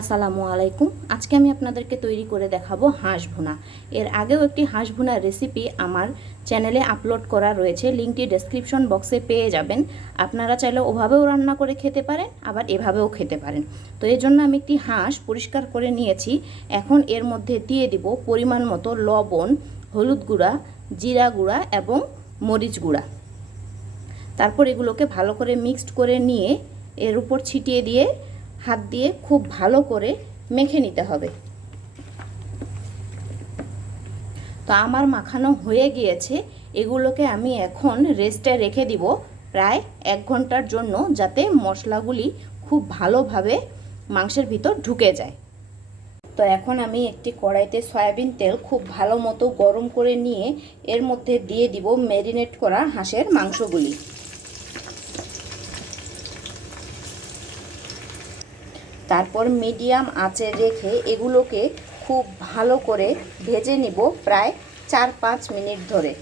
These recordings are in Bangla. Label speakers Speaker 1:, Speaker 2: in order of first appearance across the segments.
Speaker 1: আসসালামু আলাইকুম। আজকে আমি আপনাদেরকে তৈরি করে দেখাবো হাঁস ভুনা। এর আগেও একটি হাঁস ভুনার রেসিপি আমার চ্যানেলে আপলোড করা রয়েছে। লিঙ্কটি ডেসক্রিপশন বক্সে পেয়ে যাবেন। আপনারা চাইলে ওভাবেও রান্না করে খেতে পারেন, আবার এভাবেও খেতে পারেন। তো এর জন্য আমি একটি হাঁস পরিষ্কার করে নিয়েছি। এখন এর মধ্যে দিয়ে দিব পরিমাণ মতো লবণ, হলুদ গুঁড়া, জিরা গুঁড়া এবং মরিচ গুঁড়া। তারপর এগুলোকে ভালো করে মিক্সড করে নিয়ে এর উপর ছিটিয়ে দিয়ে হাত দিয়ে খুব ভালো করে মেখে নিতে হবে। তো আমার মাখানো হয়ে গিয়েছে, এগুলোকে আমি এখন রেস্টে রেখে দিব প্রায় এক ঘণ্টার জন্য যাতে মশলাগুলি খুব ভালোভাবে মাংসের ভিতর ঢুকে যায়। তো এখন আমি একটি কড়াইতে সয়াবিন তেল খুব ভালো মতো গরম করে নিয়ে এর মধ্যে দিয়ে দিব ম্যারিনেট করা হাঁসের মাংসগুলি। তারপর মিডিয়াম আঁচে রেখে এগুলোকে খুব ভালো করে ভেজে নিব প্রায় চার পাঁচ মিনিট ধরে।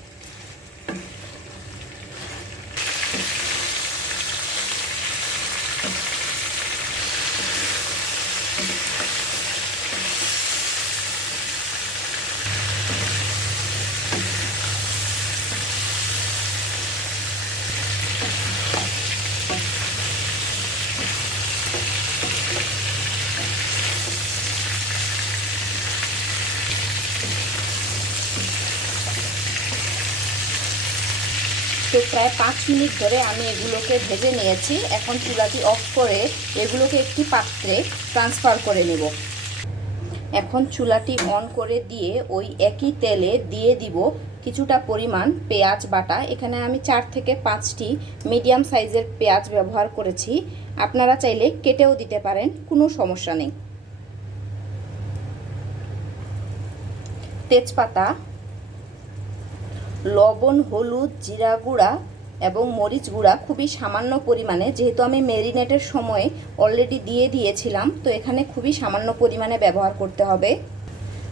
Speaker 1: তো প্রায় পাঁচ মিনিট ধরে আমি এগুলোকে ভেজে নিয়েছি। এখন চুলাটি অফ করে এগুলোকে একটি পাত্রে ট্রান্সফার করে নেব। এখন চুলাটি অন করে দিয়ে ওই একই তেলে দিয়ে দিব কিছুটা পরিমাণ পেঁয়াজ বাটা। এখানে আমি চার থেকে পাঁচটি মিডিয়াম সাইজের পেঁয়াজ ব্যবহার করেছি। আপনারা চাইলে কেটেও দিতে পারেন, কোনো সমস্যা নেই। তেজপাতা লবণ, হলুদ, জিরা গুঁড়া এবং মরিচ গুঁড়া খুবই সামান্য পরিমাণে, যেহেতু আমি মেরিনেটের সময় অলরেডি দিয়ে দিয়েছিলাম, তো এখানে খুবই সামান্য পরিমাণে ব্যবহার করতে হবে।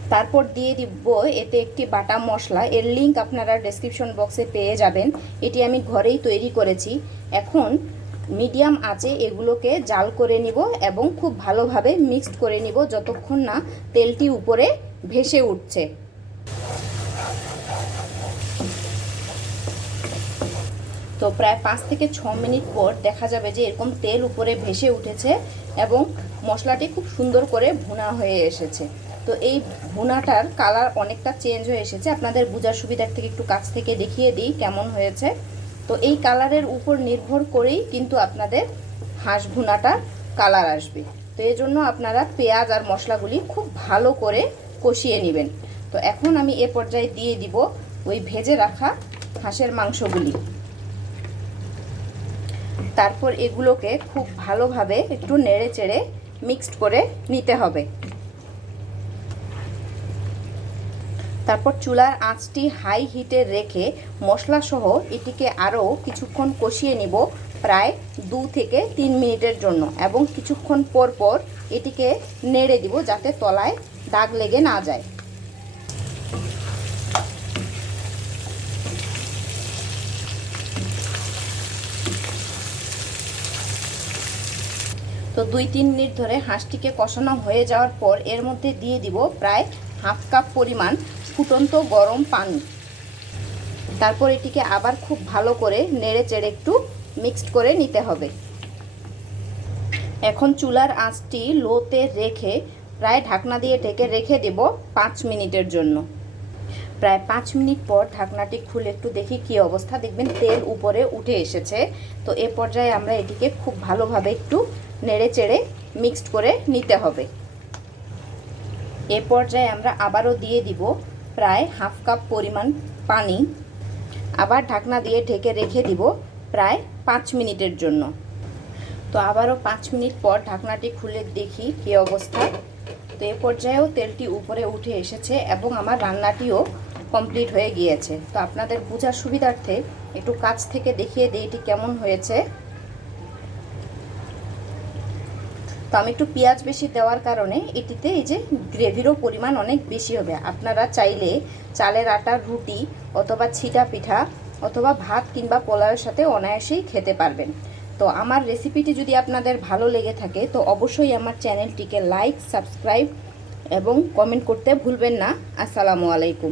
Speaker 1: তারপর দিয়ে দিব এতে একটি বাটা মশলা, এর লিঙ্ক আপনারা ডেসক্রিপশন বক্সে পেয়ে যাবেন। এটি আমি ঘরেই তৈরি করেছি। এখন মিডিয়াম আঁচে এগুলোকে জাল করে নিব এবং খুব ভালোভাবে মিক্সড করে নিব, যতক্ষণ না তেলটি উপরে ভেসে উঠছে। তো প্রায় পাঁচ থেকে ছ মিনিট পর দেখা যাবে যে এরকম তেল উপরে ভেসে উঠেছে এবং মশলাটি খুব সুন্দর করে ভুনা হয়ে এসেছে। তো এই ভুনাটার কালার অনেকটা চেঞ্জ হয়ে এসেছে। আপনাদের বোঝার সুবিধার থেকে একটু কাছ থেকে দেখিয়ে দিই কেমন হয়েছে। তো এই কালারের উপর নির্ভর করেই কিন্তু আপনাদের হাঁস ভুনাটা কালার আসবে। তো এই জন্য আপনারা পেঁয়াজ আর মশলাগুলি খুব ভালো করে কষিয়ে নেবেন। তো এখন আমি এ পর্যায়ে দিয়ে দিব ওই ভেজে রাখা হাঁসের মাংসগুলি। তারপর এগুলোকে খুব ভালোভাবে একটু নেড়ে চেড়ে মিক্সড করে নিতে হবে। তারপর চুলার আঁচটি হাই হিটে রেখে মশলাসহ এটিকে আরও কিছুক্ষণ কষিয়ে নিব প্রায় দু থেকে তিন মিনিটের জন্য এবং কিছুক্ষণ পর পর এটিকে নেড়ে দিব যাতে তলায় দাগ লেগে না যায়। তো দুই তিন মিনিট ধরে হাঁসটিকে কষানো হয়ে যাওয়ার পর এর মধ্যে দিয়ে দিব প্রায় হাফ কাপ পরিমাণ ফুটন্ত গরম পানি। তারপর এটিকে আবার খুব ভালো করে নেড়ে চেড়ে একটু মিক্সড করে নিতে হবে। এখন চুলার আঁচটি লোতে রেখে প্রায় ঢাকনা দিয়ে ঢেকে রেখে দেব পাঁচ মিনিটের জন্য। প্রায় পাঁচ মিনিট পর ঢাকনাটি খুলে একটু দেখি কি অবস্থা। দেখবেন তেল উপরে উঠে এসেছে। তো এ পর্যায়ে আমরা এটিকে খুব ভালোভাবে একটু নেড়ে চেড়ে মিক্সড করে নিতে হবে। এ পর্যায়ে আমরা আবারও দিয়ে দিব প্রায় হাফ কাপ পরিমাণ পানি। আবার ঢাকনা দিয়ে ঢেকে রেখে দিব প্রায় পাঁচ মিনিটের জন্য। তো আবারও পাঁচ মিনিট পর ঢাকনাটি খুলে দেখি কী অবস্থা। তো এ পর্যায়েও তেলটি উপরে উঠে এসেছে এবং আমার রান্নাটিও কমপ্লিট হয়ে গিয়েছে। তো আপনাদের বোঝার সুবিধার্থে একটু কাছ থেকে দেখিয়ে দিই এটি কেমন হয়েছে। তো আমি একটু পেঁয়াজ বেশি দেওয়ার কারণে এটিতে এই যে গ্রেভিরও পরিমাণ অনেক বেশি হবে। আপনারা চাইলে চালের আটার রুটি অথবা ছিটা পিঠা অথবা ভাত কিংবা পোলাওয়ের সাথে অনায়াসেই খেতে পারবেন। তো আমার রেসিপিটি যদি আপনাদের ভালো লেগে থাকে, তো অবশ্যই আমার চ্যানেলটিকে লাইক, সাবস্ক্রাইব এবং কমেন্ট করতে ভুলবেন না। আসসালামু আলাইকুম।